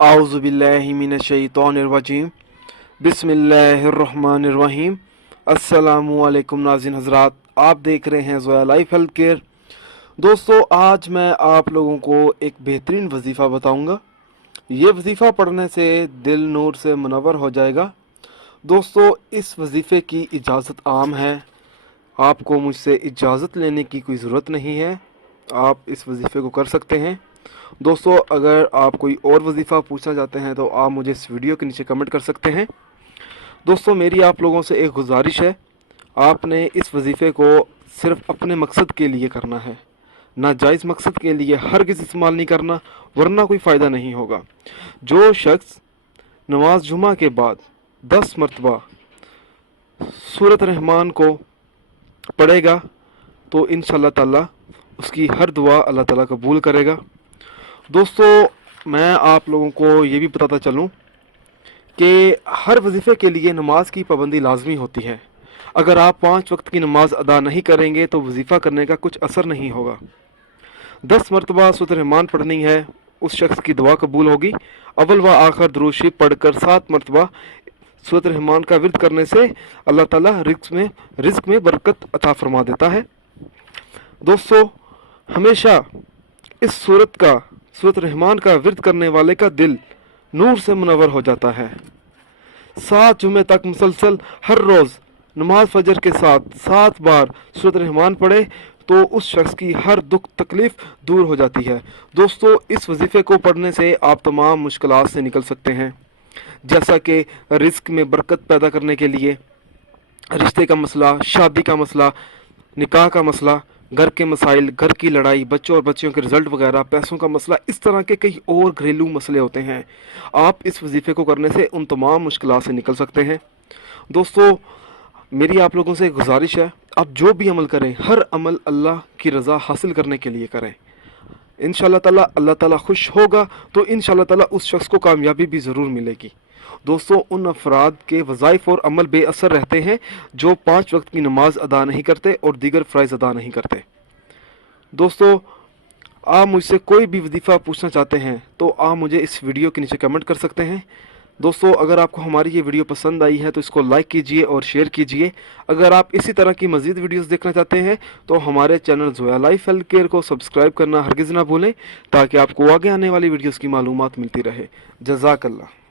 आऊज़ु बिल्लाहि मिनश्शैतानिर्रजीम बिस्मिल्लाहिर्रहमानिर्रहीम। अस्सलामु अलैकुम नाज़रीन हज़रात, आप देख रहे हैं ज़ोया लाइफ हेल्थ केयर। दोस्तों, आज मैं आप लोगों को एक बेहतरीन वजीफ़ा बताऊंगा। ये वजीफ़ा पढ़ने से दिल नूर से मुनव्वर हो जाएगा। दोस्तों, इस वजीफ़े की इजाज़त आम है, आपको मुझसे इजाज़त लेने की कोई ज़रूरत नहीं है। आप इस वजीफ़े को कर सकते हैं। दोस्तों, अगर आप कोई और वजीफ़ा पूछना चाहते हैं तो आप मुझे इस वीडियो के नीचे कमेंट कर सकते हैं। दोस्तों, मेरी आप लोगों से एक गुजारिश है, आपने इस वजीफ़े को सिर्फ अपने मकसद के लिए करना है, नाजायज़ मकसद के लिए हरगिज़ इस्तेमाल नहीं करना, वरना कोई फ़ायदा नहीं होगा। जो शख्स नमाज जुमा के बाद 10 मरतबा सूरत रहमान को पढ़ेगा तो इंशाअल्लाह ताला उसकी हर दुआ अल्लाह ताला कबूल करेगा। दोस्तों, मैं आप लोगों को ये भी बताता चलूँ कि हर वजीफ़े के लिए नमाज की पाबंदी लाजमी होती है। अगर आप 5 वक्त की नमाज अदा नहीं करेंगे तो वजीफ़ा करने का कुछ असर नहीं होगा। 10 मरतबा सूरत रहमान पढ़नी है, उस शख्स की दुआ कबूल होगी। अव्वल व आखिर दुरूद शरीफ पढ़कर 7 मरतबा सूरत रहमान का विर्द करने से अल्लाह ताला रिज़्क़ में बरकत अता फरमा देता है। दोस्तों, हमेशा इस सूरत रहमान का विर्द करने वाले का दिल नूर से मुनव्वर हो जाता है। 7 जुमे तक मुसलसल हर रोज़ नमाज फजर के साथ 7 बार सूरत रहमान पढ़े तो उस शख्स की हर दुख तकलीफ़ दूर हो जाती है। दोस्तों, इस वजीफ़े को पढ़ने से आप तमाम मुश्किलात से निकल सकते हैं, जैसा कि रिज़्क़ में बरकत पैदा करने के लिए, रिश्ते का मसला, शादी का मसला, निकाह का मसला, घर के मसाइल, घर की लड़ाई, बच्चों और बच्चियों के रिज़ल्ट वगैरह, पैसों का मसला, इस तरह के कई और घरेलू मसले होते हैं। आप इस वजीफ़े को करने से उन तमाम मुश्किलात से निकल सकते हैं। दोस्तों, मेरी आप लोगों से गुजारिश है, आप जो भी अमल करें, हर अमल अल्लाह की रज़ा हासिल करने के लिए करें। इंशाअल्लाह ताला अल्लाह ताला खुश होगा तो इंशाअल्लाह ताला उस शख्स को कामयाबी भी ज़रूर मिलेगी। दोस्तों, उन अफराद के वज़ाइफ और अमल बेअसर रहते हैं जो 5 वक्त की नमाज अदा नहीं करते और दीगर फ़राइज़ अदा नहीं करते। दोस्तों, आप मुझसे कोई भी वजीफ़ा पूछना चाहते हैं तो आप मुझे इस वीडियो के नीचे कमेंट कर सकते हैं। दोस्तों, अगर आपको हमारी ये वीडियो पसंद आई है तो इसको लाइक कीजिए और शेयर कीजिए। अगर आप इसी तरह की मज़ीद वीडियोस देखना चाहते हैं तो हमारे channel Zoya life health care को सब्सक्राइब करना हरगिज़ ना भूलें, ताकि आपको आगे आने वाली वीडियोस की मालूमात मिलती रहे। जज़ाकल्लाह।